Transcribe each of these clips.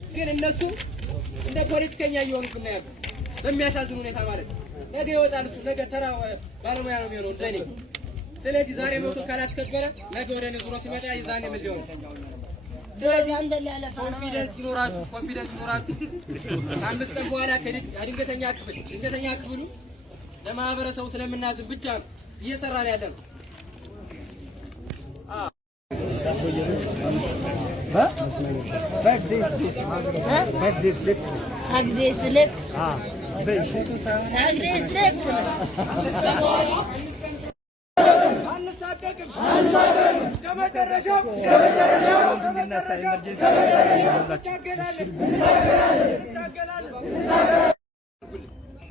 ግን እነሱ እንደ ፖለቲከኛ እየሆኑብን ነው ያሉት። በሚያሳዝን ሁኔታ ማለት ነገ ይወጣል እሱ ነገ ተራ ባለሙያ ነው የሚሆነው እንደኔ። ስለዚህ ዛሬ መውቶ ካላስከበረ ነገ ወደ ንዝሮ ሲመጣ ይዛኔ ምን ሊሆን? ስለዚህ ኮንፊደንስ ይኖራችሁ ከአምስት ቀን በኋላ ድንገተኛ ክፍሉ ለማህበረሰቡ ስለምናዝን ብቻ እየሰራን ያለ ነው።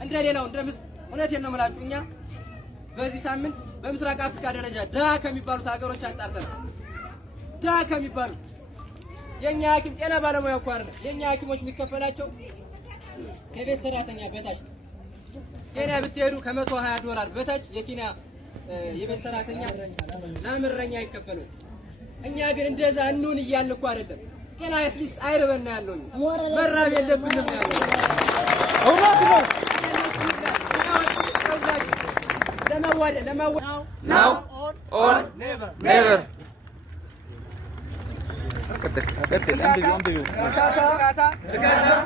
እንደሌላው እውነቴን ነው የምላችሁ እኛ በዚህ ሳምንት በምስራቅ አፍሪካ ደረጃ ድሃ ከሚባሉት ሀገሮች አንጣርተናል። ድሃ ከሚባሉት የኛ ሐኪም ጤና ባለሙያ እኮ አይደለም። የኛ ሐኪሞች የሚከፈላቸው ከቤት ሰራተኛ በታች። ኬንያ ብትሄዱ $120 በታች የኬንያ የቤት ሰራተኛ ለምረኛ አይከፈለው። እኛ ግን እንደዛ እንሁን እያልን እኮ አይደለም። ገና አትሊስት አይርበና ያለው መራብ የለብንም ያለው እውነት ነው። Now or never.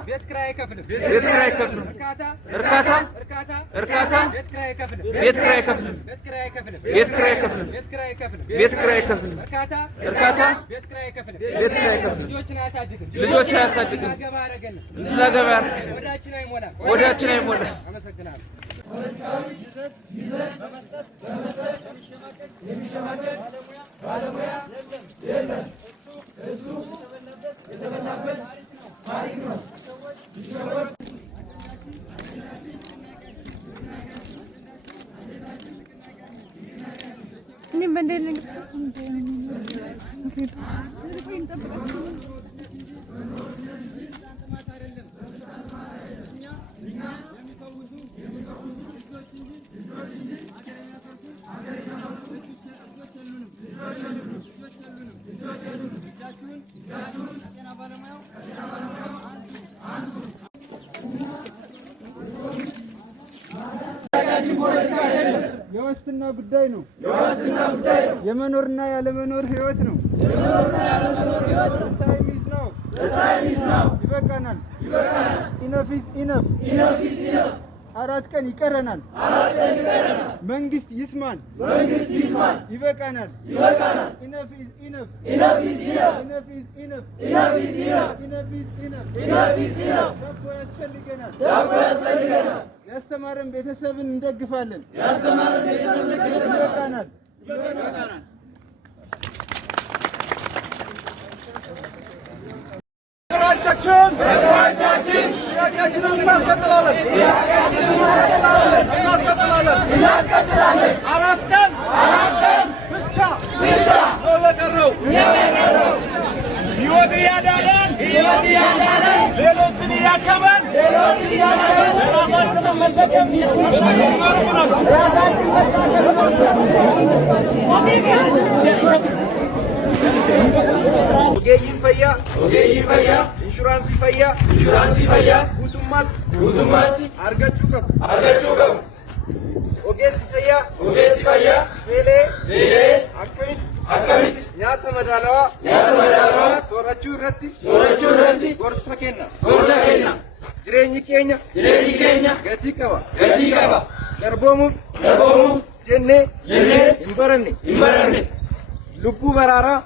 ቤት ኪራይ አይከፍልም። እርካታ ቤት ኪራይ አይከፍልም። ልጆችን አያሳድግም። ለገበያ ወዳችን አይሞላም። አመሰግናለሁ። ባለሙያ የለም። እሱ የተበላበት ታሪክ ነው። የዋስትና ጉዳይ ነው። የመኖርና ያለመኖር ህይወት ነው። ይበቃናል። ኢነፍ ኢዝ ኢነፍ። 4 ቀን ይቀረናል። መንግስት ይስማን። ይበቃናል። ኢነፍ ኢዝ ኢነፍ። ዳቦ ያስፈልገናል። ያስተማረን ቤተሰብን እንደግፋለን። ይበቃናል። ጥያቄያችንን እናስቀጥላለን። 4 ቀን ብቻ ነው የቀረው። ሕይወት እያዳነን ሌሎችን እያከመን ራሳችንን መጠቀም Ogeeyyiin fayyaa inshuraansii fayyaa guutummaatti argachuu qabu. Ogeessi fayyaa feelee akkamitti nyaata madaalawaa soorachuu irratti gorsa kenna. Jireenyi keenya gatii qaba. Garboomuuf jennee hin baranne. Lubbuu baraaraa